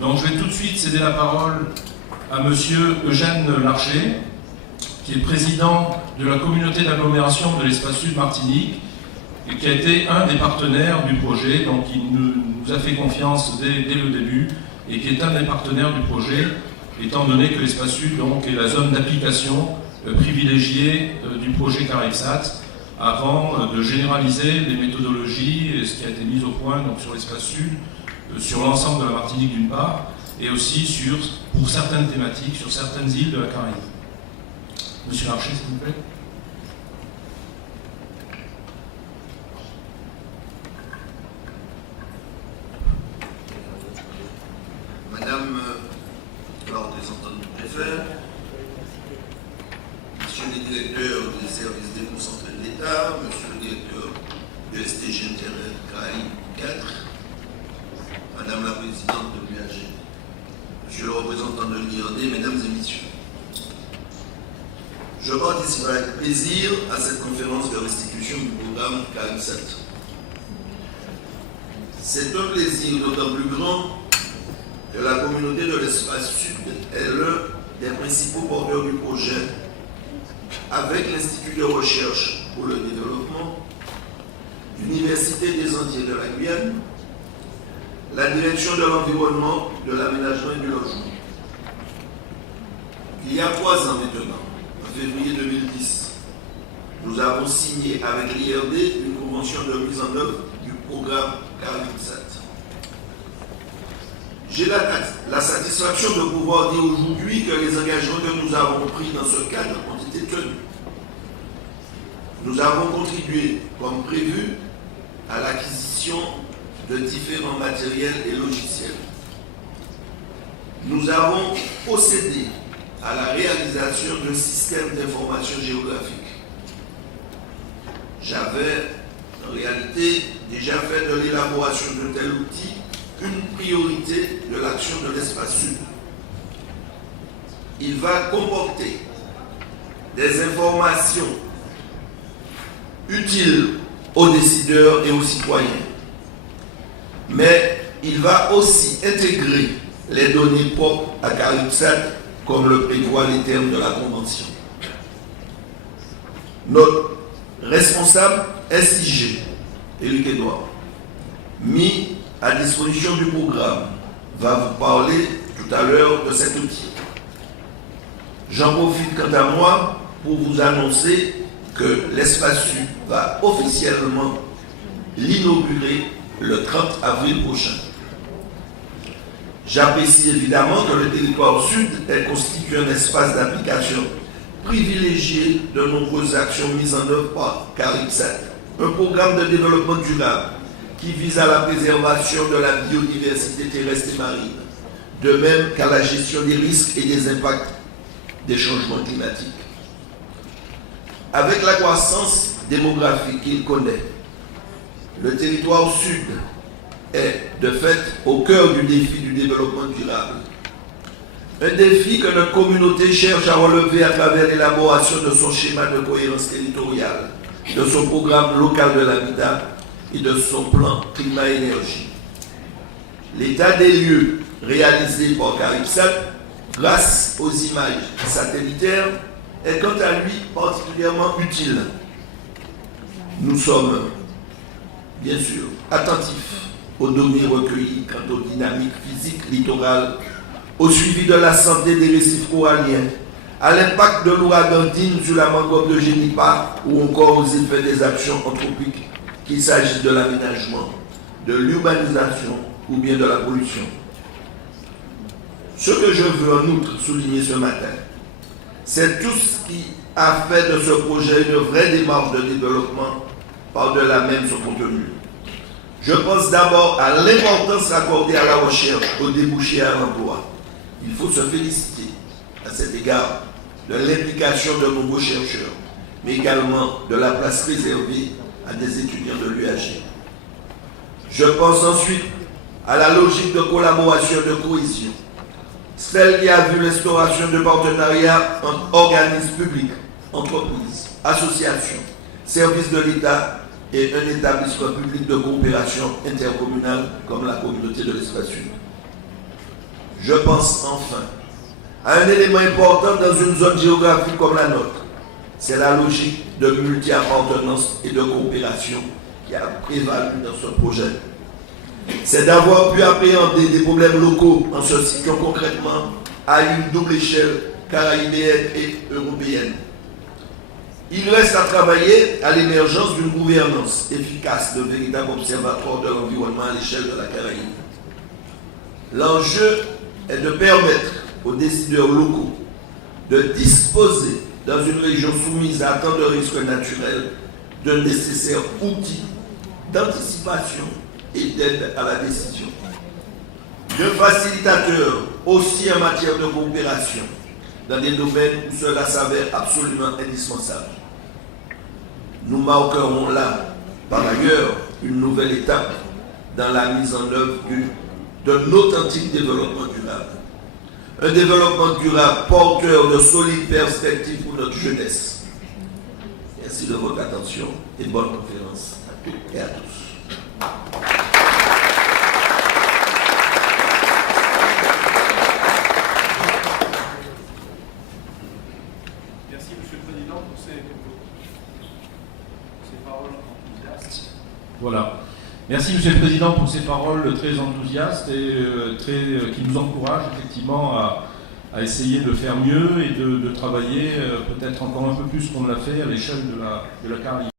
Donc je vais tout de suite céder la parole à Monsieur Eugène Larcher, qui est président de la communauté d'agglomération de l'espace sud Martinique et qui a été un des partenaires du projet, donc il nous a fait confiance dès le début et qui est un des partenaires du projet, étant donné que l'espace sud donc, est la zone d'application privilégiée du projet CARIPSAT avant de généraliser les méthodologies et ce qui a été mis au point donc, sur l'espace sud, sur l'ensemble de la Martinique d'une part, et aussi pour certaines thématiques, sur certaines îles de la Caraïbe. Monsieur Larcher, s'il vous plaît. Madame la représentante du préfet, Monsieur le directeur des services déconcentrés de l'État, Monsieur le directeur de STG Internet Caraïbes 4, Madame la présidente de l'UAG, Monsieur le représentant de l'IRD, Mesdames et Messieurs. Je participe avec plaisir à cette conférence de restitution du programme CARIPSAT. C'est un plaisir d'autant plus grand que la communauté de l'espace sud est l'un des principaux porteurs du projet, avec l'Institut de recherche pour le développement, l'Université des Antilles de la Guyane, la Direction de l'environnement, de l'aménagement et du logement. Il y a 3 ans maintenant, en février 2010, nous avons signé avec l'IRD une convention de mise en œuvre du programme CARIPSAT. J'ai la satisfaction de pouvoir dire aujourd'hui que les engagements que nous avons pris dans ce cadre ont été tenus. Nous avons contribué, comme prévu, à l'acquisition de différents matériels et logiciels. Nous avons procédé à la réalisation d'un système d'information géographique. J'avais, en réalité, déjà fait de l'élaboration de tel outil une priorité de l'action de l'espace sud. Il va comporter des informations utiles aux décideurs et aux citoyens, mais il va aussi intégrer les données propres à CARIPSAT comme le prévoient les termes de la Convention. Notre responsable SIG, Éric Edouard, mis à disposition du programme, va vous parler tout à l'heure de cet outil. J'en profite quant à moi pour vous annoncer que l'espace sud va officiellement l'inaugurer le 30 avril prochain. J'apprécie évidemment que le territoire sud ait constitué un espace d'application privilégié de nombreuses actions mises en œuvre par CARIPSAT, un programme de développement durable qui vise à la préservation de la biodiversité terrestre et marine, de même qu'à la gestion des risques et des impacts des changements climatiques. Avec la croissance démographique qu'il connaît, le territoire sud est de fait au cœur du défi du développement durable. Un défi que notre communauté cherche à relever à travers l'élaboration de son schéma de cohérence territoriale, de son programme local de l'habitat et de son plan climat-énergie. L'état des lieux réalisé par CARIPSAT grâce aux images satellitaires est quant à lui particulièrement utile. Nous sommes bien sûr attentifs aux données recueillies quant aux dynamiques physiques littorales, au suivi de la santé des récifs coralliens, à l'impact de l'ouragan Dine sur la mangrove de Génipa ou encore aux effets des actions anthropiques, qu'il s'agisse de l'aménagement, de l'urbanisation ou bien de la pollution. Ce que je veux en outre souligner ce matin, c'est tout ce qui a fait de ce projet une vraie démarche de développement par-delà même son contenu. Je pense d'abord à l'importance accordée à la recherche, au débouché à l'emploi. Il faut se féliciter à cet égard de l'implication de nombreux chercheurs, mais également de la place réservée à des étudiants de l'UAG. Je pense ensuite à la logique de collaboration et de cohésion, celle qui a vu l'instauration de partenariats entre organismes publics, entreprises, associations, services de l'État et un établissement public de coopération intercommunale comme la communauté de l'espace sud. Je pense enfin à un élément important dans une zone géographique comme la nôtre. C'est la logique de multi-appartenance et de coopération qui a prévalu dans ce projet. C'est d'avoir pu appréhender des problèmes locaux en se situant concrètement à une double échelle caribéenne et européenne. Il reste à travailler à l'émergence d'une gouvernance efficace de véritable observatoire de l'environnement à l'échelle de la Caraïbe. L'enjeu est de permettre aux décideurs locaux de disposer dans une région soumise à tant de risques naturels de nécessaires outils d'anticipation et d'aide à la décision. De facilitateurs aussi en matière de coopération dans des domaines où cela s'avère absolument indispensable. Nous marquerons là, par ailleurs, une nouvelle étape dans la mise en œuvre d'un authentique développement durable. Un développement durable porteur de solides perspectives pour notre jeunesse. Merci de votre attention et bonne conférence à toutes et à tous. Merci, Monsieur le Président, pour ces paroles enthousiastes. Voilà. Merci, Monsieur le Président, pour ces paroles très enthousiastes et qui nous encouragent effectivement à essayer de faire mieux et de travailler peut-être encore un peu plus qu'on l'a fait à l'échelle de la Caraïbe.